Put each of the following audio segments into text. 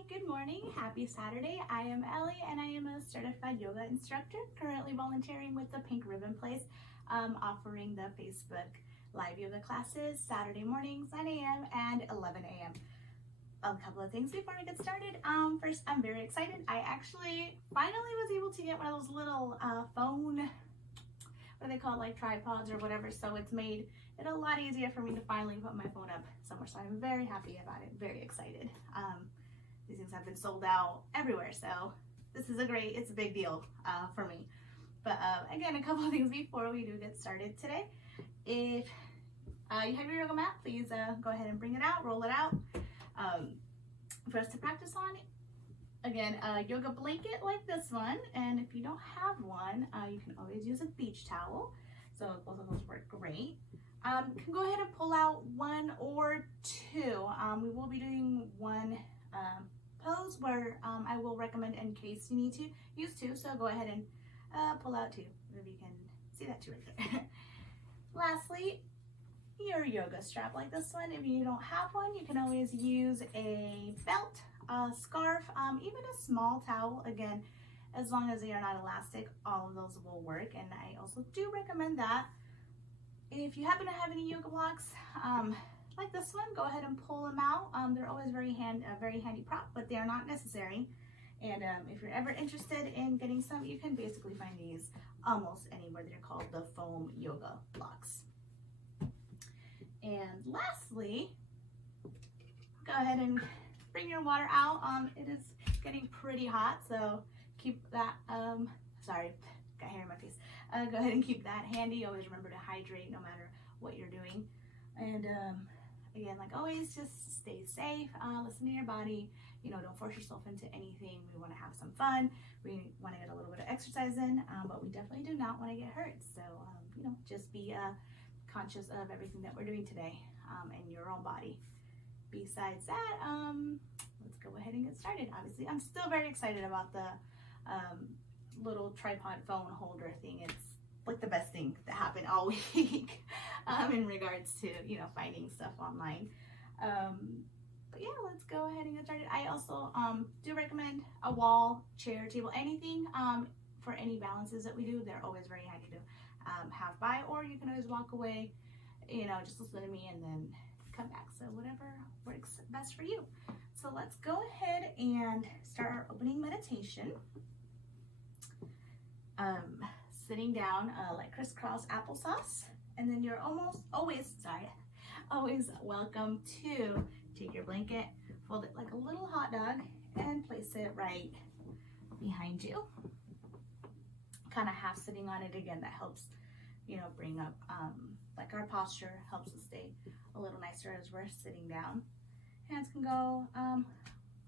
Hi, good morning. Happy Saturday. I am Ellie and I am a certified yoga instructor, currently volunteering with the Pink Ribbon Place, offering the Facebook live yoga classes Saturday mornings, 9 a.m. and 11 a.m. A couple of things before we get started. First, I'm very excited. I actually finally was able to get one of those little phone, what do they call it, like tripods or whatever, so it's made it a lot easier for me to finally put my phone up somewhere, so I'm very happy about it, very excited. These things have been sold out everywhere, so this is it's a big deal for me. But again, a couple of things before we do get started today. If you have your yoga mat, please go ahead and bring it out, roll it out for us to practice on. Again, a yoga blanket like this one, and if you don't have one, you can always use a beach towel. So both of those work great. You can go ahead and pull out one or two. We will be doing one pose where I will recommend in case you need to use two. So go ahead and pull out two. Maybe you can see that two right there. Lastly, your yoga strap like this one. If you don't have one, you can always use a belt, a scarf, even a small towel. Again, as long as they are not elastic, all of those will work. And I also do recommend that. If you happen to have any yoga blocks like this one, go ahead and pull them out. They're always a very handy prop, but they are not necessary. And if you're ever interested in getting some, you can basically find these almost anywhere. They're called the foam yoga blocks. And lastly, go ahead and bring your water out. It is getting pretty hot, so keep that, sorry, got hair in my face. Go ahead and keep that handy. Always remember to hydrate no matter what you're doing. And again, like always, just stay safe, listen to your body. You know, don't force yourself into anything. We want to have some fun. We want to get a little bit of exercise in, but we definitely do not want to get hurt. So, you know, just be conscious of everything that we're doing today in your own body. Besides that, let's go ahead and get started. Obviously, I'm still very excited about the little tripod phone holder thing. It's like the best thing that happened all week in regards to, you know, finding stuff online. But yeah, let's go ahead and get started. I also do recommend a wall, chair, table, anything for any balances that we do. They're always very handy to have by, or you can always walk away, you know, just listen to me and then come back. So whatever works best for you. So let's go ahead and start our opening meditation. Sitting down like crisscross applesauce, and then you're always welcome to take your blanket, fold it like a little hot dog, and place it right behind you. Kind of half sitting on it. Again, that helps, you know, bring up like our posture, helps us stay a little nicer as we're sitting down. Hands can go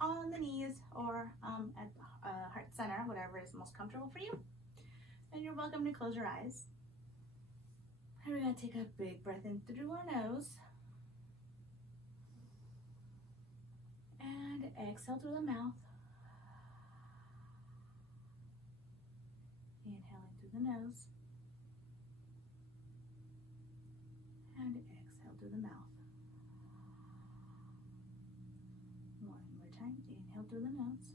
on the knees or at heart center, whatever is most comfortable for you. And you're welcome to close your eyes. And we're gonna take a big breath in through our nose. And exhale through the mouth. Inhaling through the nose. And exhale through the mouth. One more time. Inhale through the nose.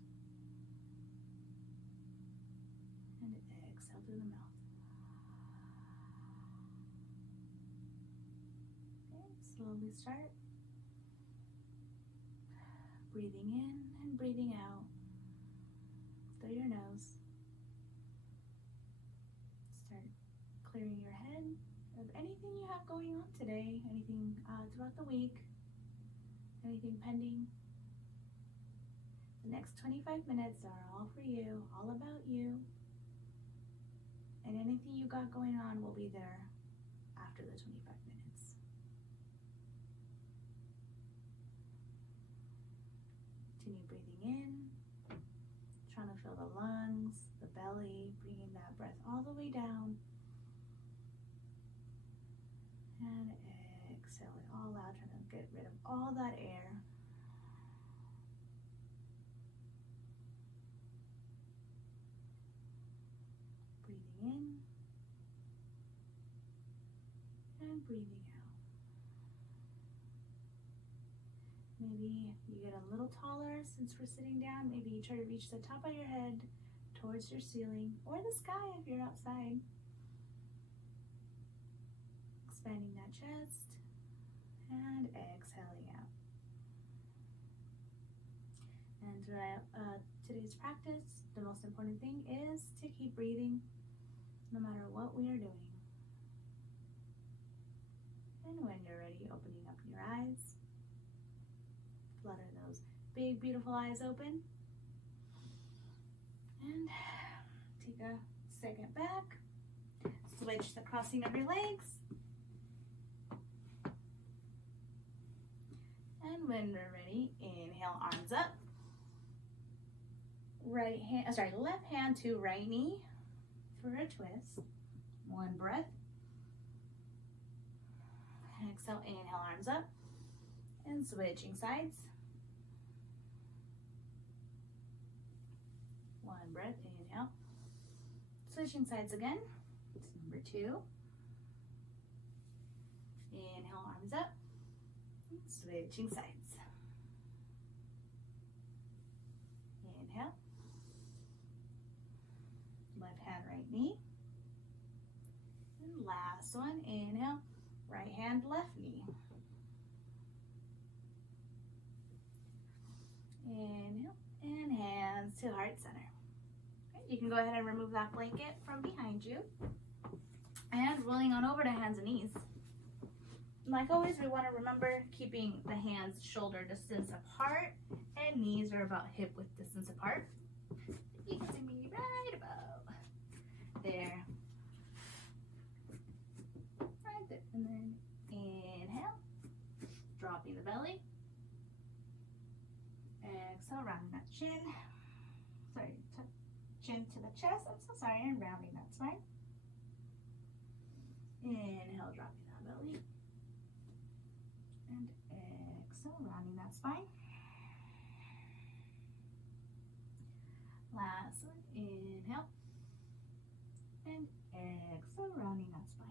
And exhale through the mouth. Okay, slowly start breathing in and breathing out through your nose. Start clearing your head of anything you have going on today, anything throughout the week, anything pending. The next 25 minutes are all for you, all about you. And anything you got going on will be there after the 25 minutes. Continue breathing in, trying to fill the lungs, the belly, bringing that breath all the way down. And exhale it all out, trying to get rid of all that air. In and breathing out. Maybe you get a little taller since we're sitting down. Maybe you try to reach the top of your head towards your ceiling or the sky if you're outside. Expanding that chest and exhaling out. And throughout today's practice, the most important thing is to keep breathing no matter what we are doing. And when you're ready, opening up your eyes. Flutter those big, beautiful eyes open. And take a second back. Switch the crossing of your legs. And when we're ready, inhale, arms up. Left hand to right knee for a twist. One breath. Exhale, inhale, arms up. And switching sides. One breath, inhale. Switching sides again. It's number 2. Inhale, arms up. And switching sides. Inhale. Left hand, right knee. And last one, inhale. Right hand, left knee. Inhale, and hands to heart center. Okay, you can go ahead and remove that blanket from behind you. And rolling on over to hands and knees. Like always, we want to remember keeping the hands shoulder distance apart and knees are about hip width distance apart. You can see me right above. There. Right there. And then inhale, dropping the belly. Exhale, rounding that chin. Sorry, chin to the chest. I'm so sorry, and rounding that spine. Inhale, dropping that belly. And exhale, rounding that spine. Last one, inhale. And exhale, rounding that spine.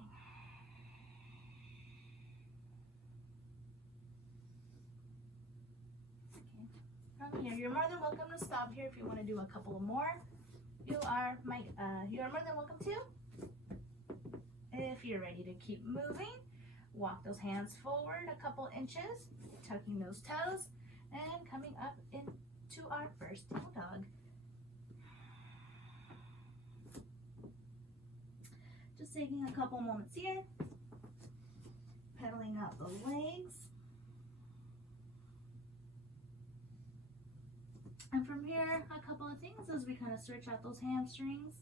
From here, you're more than welcome to stop here if you want to do a couple more. You are more than welcome to. If you're ready to keep moving, walk those hands forward a couple inches, tucking those toes, and coming up into our first down dog. Just taking a couple moments here, pedaling out the legs. And from here, a couple of things as we kind of stretch out those hamstrings.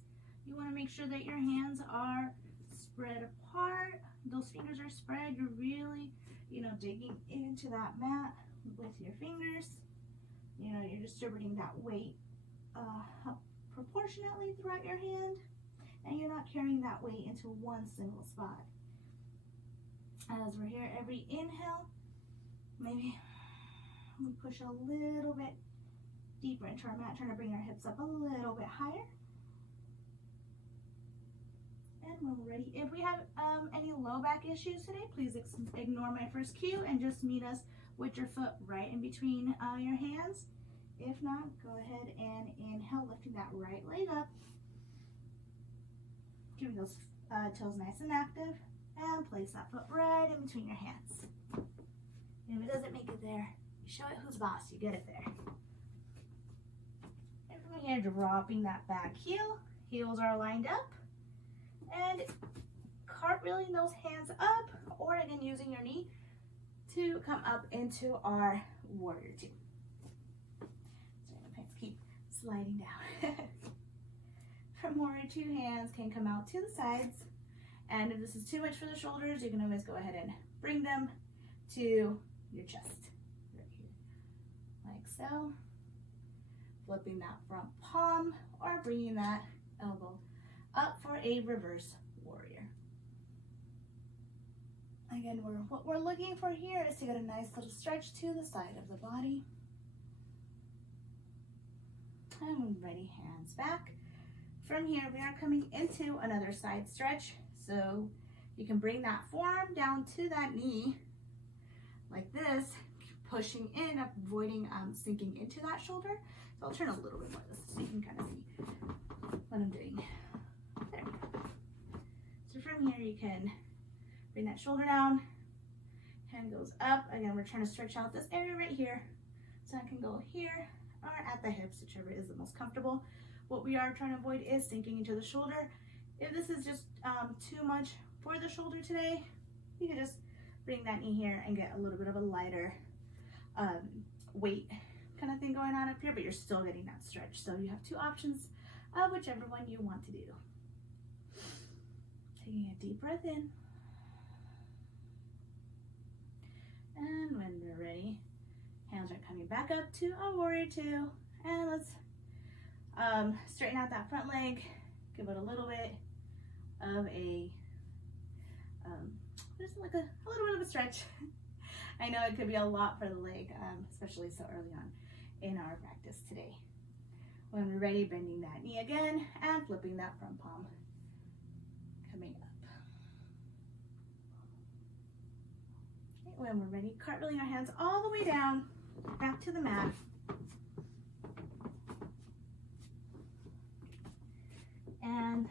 You want to make sure that your hands are spread apart. Those fingers are spread. You're really, digging into that mat with your fingers. You're distributing that weight proportionately throughout your hand. And you're not carrying that weight into one single spot. As we're here, every inhale, maybe we push a little bit deeper into our mat, trying to bring our hips up a little bit higher. And when we're ready, if we have any low back issues today, please ignore my first cue and just meet us with your foot right in between your hands. If not, go ahead and inhale, lifting that right leg up. Keeping those toes nice and active, and place that foot right in between your hands. And if it doesn't make it there, you show it who's boss, you get it there. And from here, dropping that back heel, heels are lined up, and cartwheeling those hands up, or again using your knee to come up into our warrior 2. So the pants keep sliding down. From warrior 2, hands can come out to the sides, and if this is too much for the shoulders, you can always go ahead and bring them to your chest, right here, like so. Flipping that front palm or bringing that elbow up for a reverse warrior. Again, what we're looking for here is to get a nice little stretch to the side of the body. And when ready, hands back. From here, we are coming into another side stretch. So you can bring that forearm down to that knee like this. pushing in, avoiding sinking into that shoulder. So I'll turn a little bit more so you can kind of see what I'm doing. There we go. So from here you can bring that shoulder down, hand goes up. Again, we're trying to stretch out this area right here. So I can go here or at the hips, whichever is the most comfortable. What we are trying to avoid is sinking into the shoulder. If this is just too much for the shoulder today, you can just bring that knee here and get a little bit of a lighter weight kind of thing going on up here, but you're still getting that stretch. So you have two options of whichever one you want to do. Taking a deep breath in. And when we're ready, hands are coming back up to a warrior two. And let's straighten out that front leg. Give it a little bit of a, just like a little bit of a stretch. I know it could be a lot for the leg, especially so early on in our practice today. When we're ready, bending that knee again and flipping that front palm, coming up. Okay, when we're ready, cartwheeling our hands all the way down, back to the mat. And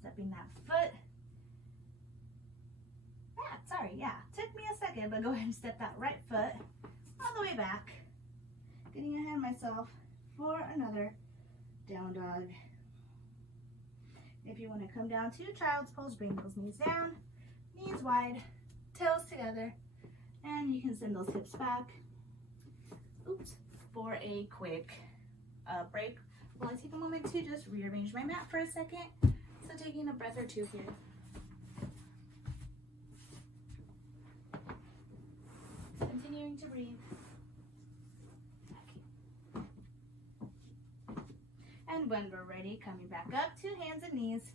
stepping that foot back. Sorry, yeah, took me a second, but go ahead and step that right foot all the way back. Getting ahead of myself for another down dog. If you want to come down to child's pose, bring those knees down, knees wide, toes together, and you can send those hips back. Oops, for a quick break. Well, I take a moment to just rearrange my mat for a second. So taking a breath or two here. Continuing to breathe. And when we're ready, coming back up to hands and knees.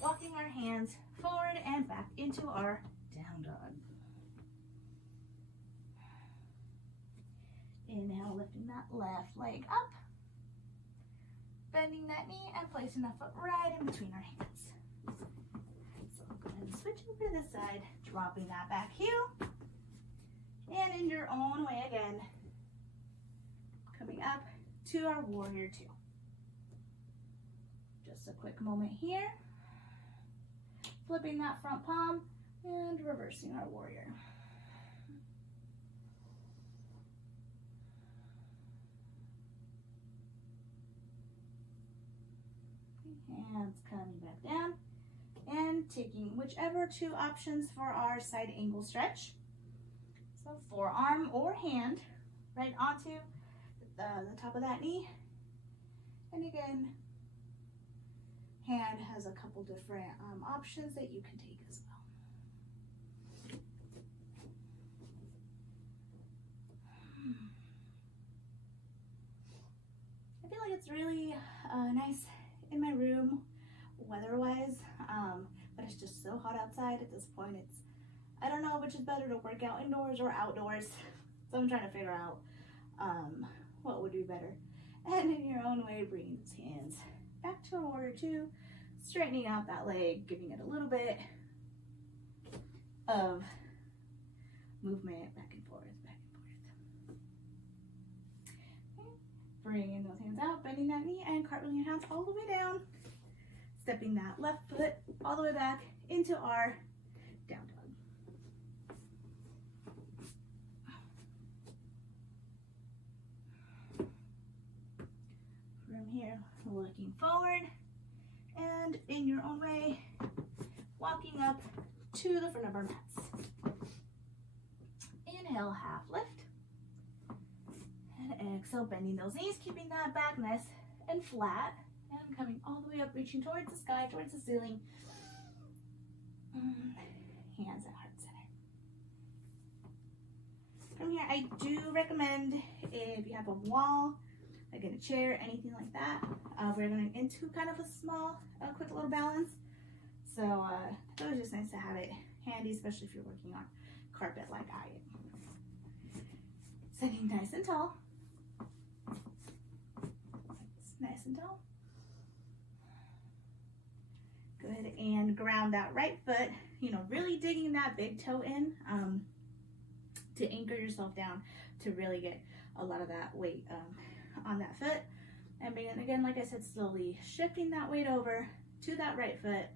Walking our hands forward and back into our down dog. Inhale, lifting that left leg up. Bending that knee and placing that foot right in between our hands. So go ahead and switch over to this side, dropping that back heel. And in your own way again, coming up to our warrior two. Just a quick moment here. Flipping that front palm and reversing our warrior. Hands coming back down and taking whichever two options for our side angle stretch. So forearm or hand right onto the top of that knee. And again, hand has a couple different options that you can take as well. I feel like it's really nice in my room weather-wise, but it's just so hot outside at this point. I don't know which is better, to work out indoors or outdoors, so I'm trying to figure out what would be better. And in your own way, bringing those hands back to a warrior two, straightening out that leg, giving it a little bit of movement back and forth, back and forth. Okay. Bringing those hands out, bending that knee, and cartwheeling your hands all the way down. Stepping that left foot all the way back into our down dog. From here, looking forward, and in your own way, walking up to the front of our mats. Inhale, half lift. And exhale, bending those knees, keeping that back nice and flat. And coming all the way up, reaching towards the sky, towards the ceiling. Hands at heart center. From here, I do recommend, if you have a wall, like in a chair, anything like that, we're going into kind of a small, quick little balance. So it was just nice to have it handy, especially if you're working on carpet like I am. Sitting nice and tall. Nice and tall. Good, and ground that right foot, really digging that big toe in to anchor yourself down to really get a lot of that weight on that foot. And begin again, like I said, slowly shifting that weight over to that right foot.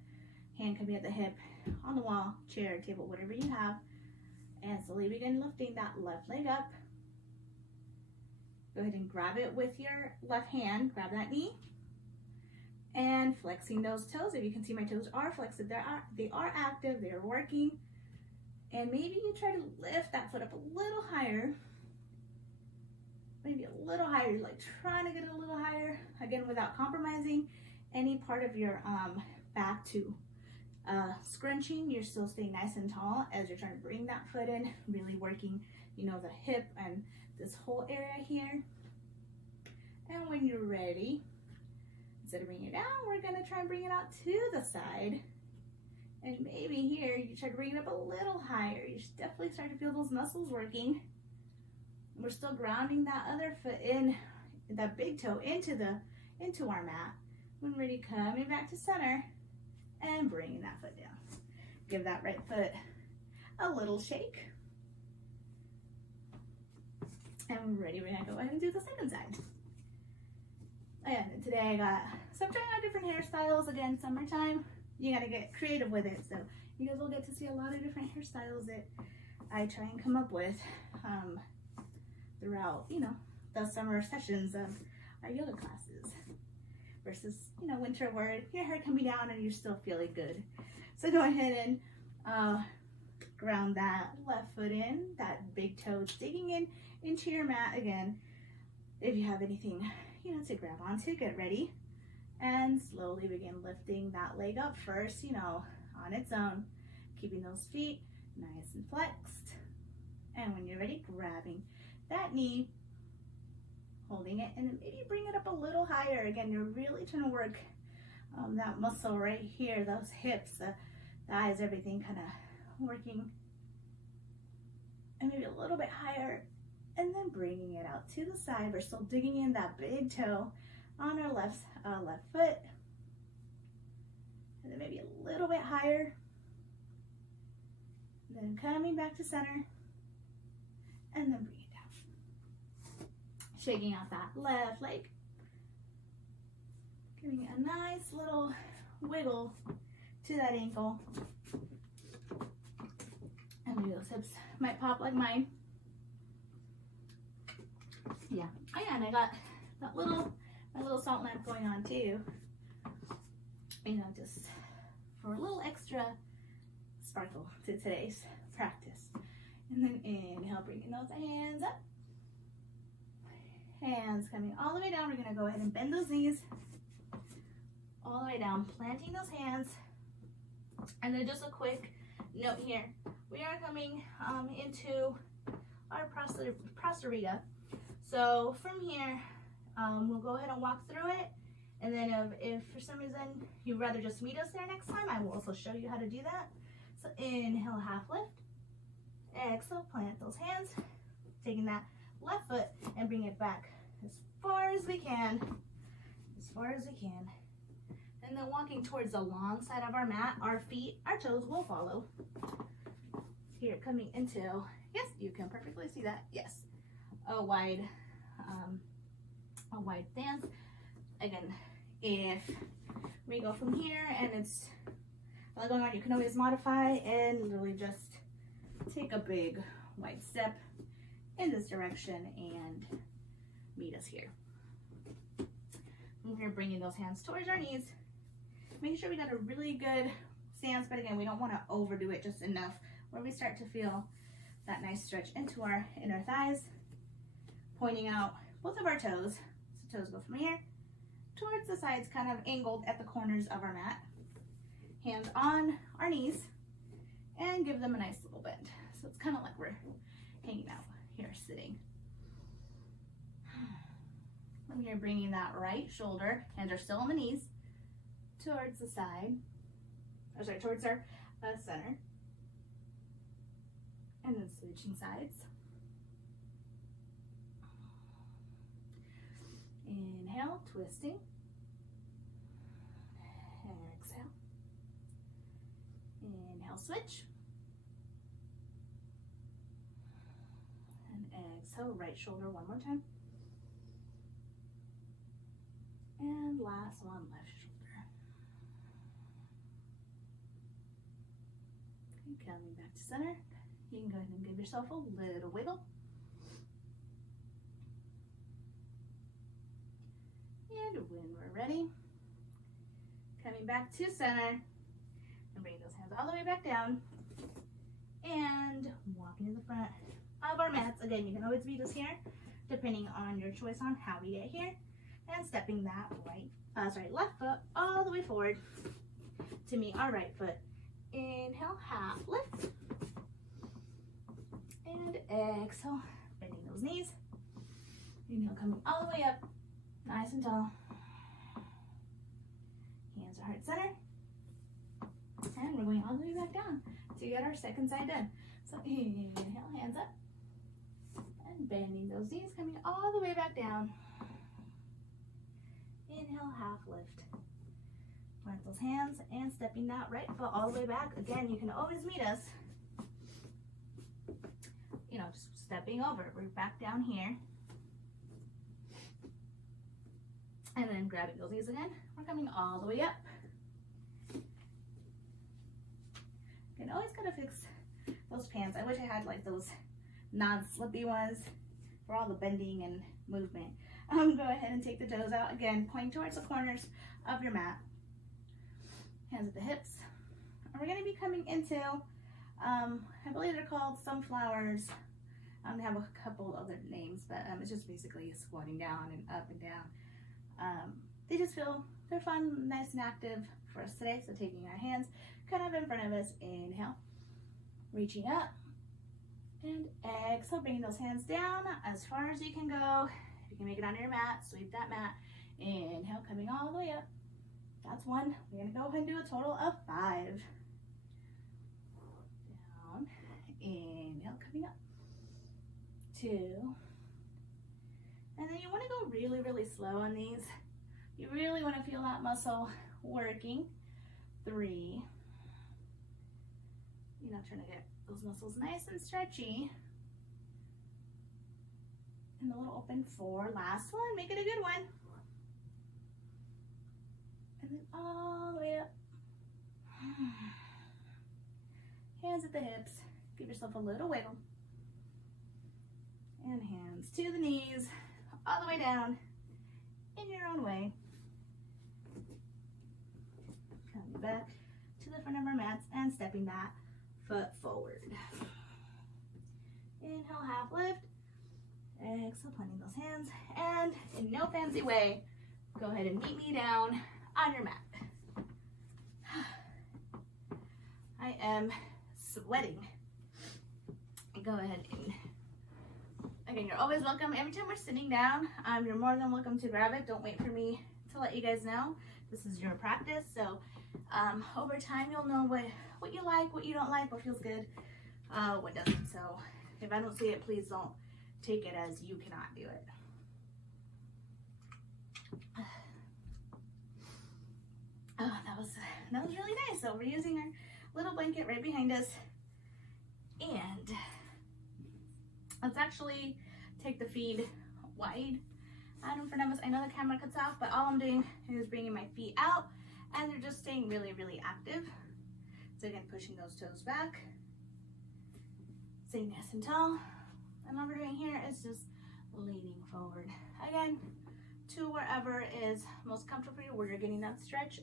Hand can be at the hip, on the wall, chair, table, whatever you have. And slowly begin lifting that left leg up. Go ahead and grab it with your left hand, grab that knee. And flexing those toes. If you can see, my toes are flexed. They are active, they're working. And maybe you try to lift that foot up a little higher. Maybe a little higher, like trying to get it a little higher. Again, without compromising any part of your back to scrunching. You're still staying nice and tall as you're trying to bring that foot in, really working, you know, the hip and this whole area here. And when you're ready, instead of bringing it down, we're gonna try and bring it out to the side. And maybe here, you try to bring it up a little higher. You should definitely start to feel those muscles working. We're still grounding that other foot in, that big toe into our mat. When ready, coming back to center and bringing that foot down. Give that right foot a little shake. And we're ready, we're gonna go ahead and do the second side. And today so I'm trying out different hairstyles. Again, summertime, you gotta get creative with it. So you guys will get to see a lot of different hairstyles that I try and come up with throughout, you know, the summer sessions of our yoga classes. Versus, you know, winter where your hair can be down and you're still feeling good. So go ahead and ground that left foot in, that big toe digging in into your mat again. If you have anything, you know, to grab onto, get ready. And slowly begin lifting that leg up first, you know, on its own. Keeping those feet nice and flexed. And when you're ready, grabbing that knee, holding it, and then maybe bring it up a little higher. Again, you're really trying to work that muscle right here, those hips, the thighs, everything kind of working. And maybe a little bit higher, and then bringing it out to the side. We're still digging in that big toe on our left foot. And then maybe a little bit higher. Then coming back to center, and then bring it down. Shaking out that left leg. Giving a nice little wiggle to that ankle. And maybe those hips might pop like mine. Yeah. Oh yeah, and I got that my little salt lamp going on too. You know, just for a little extra sparkle to today's practice. And then inhale, bringing those hands up. Hands coming all the way down. We're gonna go ahead and bend those knees all the way down, planting those hands. And then just a quick note here. We are coming into our Prasarita. So from here, we'll go ahead and walk through it. And then if for some reason you'd rather just meet us there next time, I will also show you how to do that. So inhale, half lift. Exhale, plant those hands. Taking that left foot and bring it back as far as we can. As far as we can. And then walking towards the long side of our mat, our feet, our toes will follow. Here, coming into, yes, you can perfectly see that, yes. A wide stance. Again, if we go from here and it's all going on, you can always modify and really just take a big wide step in this direction and meet us here. From here, bringing those hands towards our knees. Making sure we got a really good stance, but again, we don't want to overdo it, just enough where we start to feel that nice stretch into our inner thighs. Pointing out both of our toes. So toes go from here towards the sides, kind of angled at the corners of our mat. Hands on our knees and give them a nice little bend. So it's kind of like we're hanging out here, sitting. From here, bringing that right shoulder, hands are still on the knees, towards the side, or sorry, towards our center. And then switching sides. Inhale, twisting. Exhale. Inhale, switch. So right shoulder one more time. And last one, left shoulder. Okay, coming back to center. You can go ahead and give yourself a little wiggle. And when we're ready, coming back to center, and bring those hands all the way back down, and walking to the front of our mats. Again, you can always meet us here, depending on your choice on how we get here, and stepping that left foot all the way forward to meet our right foot. Inhale, half lift, and exhale, bending those knees. Inhale, coming all the way up, nice and tall. Hands are heart center. And we're going all the way back down to get our second side done. So inhale, hands up. And bending those knees, coming all the way back down. Inhale, half lift. Plant those hands and stepping that right foot all the way back. Again, you can always meet us, just stepping over. We're back down here. And then grabbing those knees again. We're coming all the way up. You can always gotta fix those pants. I wish I had like those non-slippy ones for all the bending and movement. Go ahead and take the toes out. Again, point towards the corners of your mat. Hands at the hips. And we're gonna be coming into, I believe they're called sunflowers. They have a couple other names, but it's just basically squatting down and up and down. They just feel, they're fun, nice and active for us today. So taking our hands kind of in front of us, inhale, reaching up, and exhale, bringing those hands down as far as you can go. If you can make it onto your mat, sweep that mat. Inhale, coming all the way up. That's one. We're gonna go ahead and do a total of 5. Down, inhale, coming up. 2. And then you wanna go really, really slow on these. You really wanna feel that muscle working. 3. Trying to get those muscles nice and stretchy. And a little open. 4. Last one. Make it a good one. And then all the way up. Hands at the hips. Give yourself a little wiggle. And hands to the knees. All the way down. In your own way. Coming back to the front of our mats and stepping that foot forward. Inhale, half lift. Exhale, planting those hands. And in no fancy way, go ahead and meet me down on your mat. I am sweating. Go ahead and, again, you're always welcome. Every time we're sitting down, you're more than welcome to grab it. Don't wait for me to let you guys know. This is your practice, so over time you'll know what you like, what you don't like, what feels good, what doesn't. So if I don't see it, please don't take it as you cannot do it. Oh, that was really nice. So we're using our little blanket right behind us, and let's actually take the feet wide out in front of us. I know the camera cuts off, but all I'm doing is bringing my feet out, and they're just staying really, really active. So again, pushing those toes back, staying nice and tall. And all we're doing here is just leaning forward. Again, to wherever is most comfortable for you, where you're getting that stretch.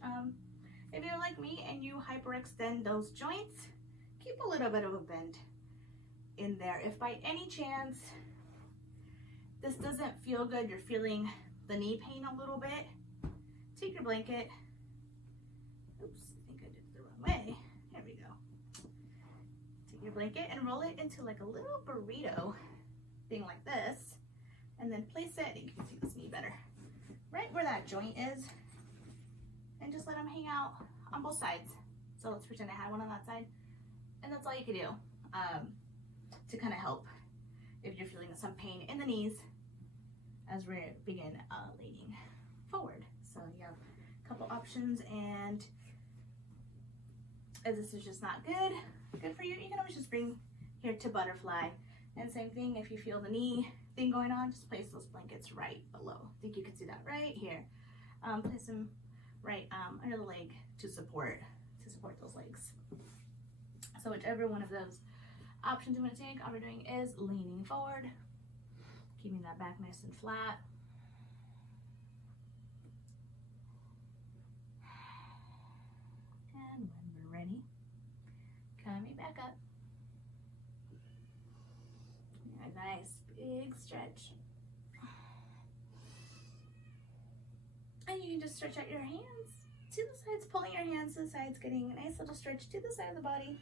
If you're like me and you hyperextend those joints, keep a little bit of a bend in there. If by any chance this doesn't feel good, you're feeling the knee pain a little bit, take your blanket. Oops, I think I did it the wrong way. There we go. Take your blanket and roll it into like a little burrito thing like this, and then place it, you can see this knee better, right where that joint is, and just let them hang out on both sides. So let's pretend I had one on that side, and that's all you can do to kind of help if you're feeling some pain in the knees as we begin leaning forward. So you have a couple options, and if this is just not good for you, you can always just bring here to butterfly And same thing, if you feel the knee thing going on, just place those blankets right below. I think you can see that right here. Place them right under the leg to support those legs. So whichever one of those options you want to take, all we're doing is leaning forward, keeping that back nice and flat. And when we're ready, coming back up. A nice big stretch. And you can just stretch out your hands to the sides, pulling your hands to the sides, getting a nice little stretch to the side of the body.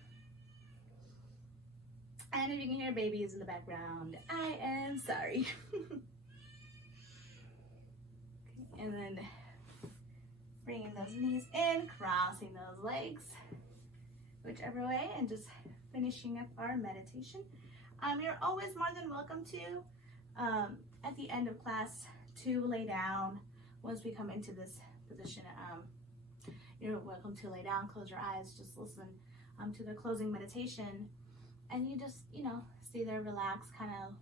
And if you can hear babies in the background, I am sorry. Okay, and then bringing those knees in, crossing those legs, whichever way, and just finishing up our meditation. You're always more than welcome to, at the end of class, to lay down. Once we come into this position, you're welcome to lay down, close your eyes, just listen to the closing meditation, and you just, stay there, relax, kind of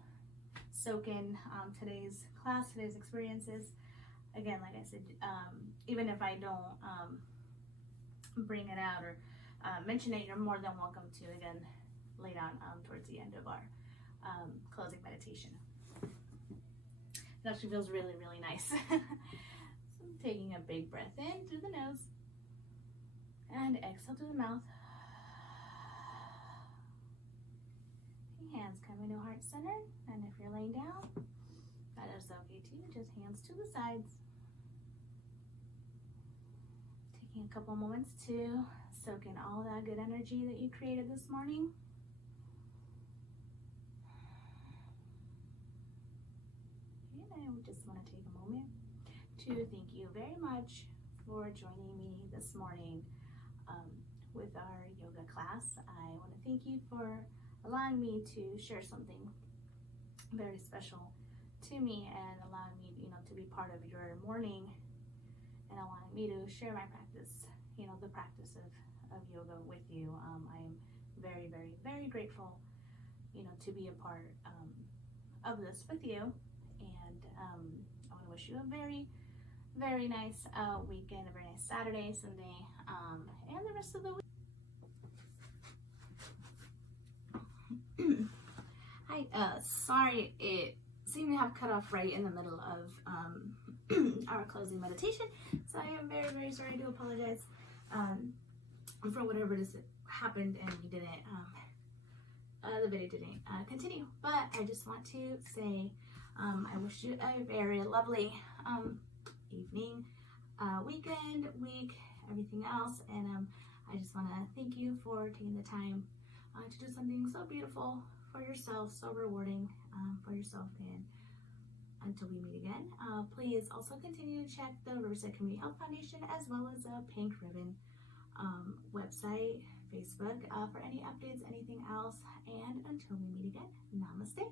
soak in today's class, today's experiences. Again, like I said, even if I don't bring it out or mention it, you're more than welcome to, again, lay down towards the end of our closing meditation. It actually feels really, really nice. So I'm taking a big breath in through the nose and exhale through the mouth. Hands coming to heart center, and if you're laying down, that is okay too, just hands to the sides. Taking a couple moments to soak in all that good energy that you created this morning. And I just want to take a moment to thank you very much for joining me this morning with our yoga class. I want to thank you for allowing me to share something very special to me and allowing me, to be part of your morning and allowing me to share my practice, the practice of yoga with you. I am very, very, very grateful, to be a part of this with you. And I want to wish you a very, very nice weekend, a very nice Saturday, Sunday, and the rest of the week. Hi, sorry, it seemed to have cut off right in the middle of our closing meditation, so I am very, very sorry. I do apologize for whatever just happened and we didn't, the video didn't continue, but I just want to say I wish you a very lovely evening, weekend, week, everything else, and I just want to thank you for taking the time to do something so beautiful for yourself, so rewarding for yourself. And until we meet again, please also continue to check the Riverside Community Health Foundation as well as the Pink Ribbon website, Facebook, for any updates, anything else. And until we meet again, namaste.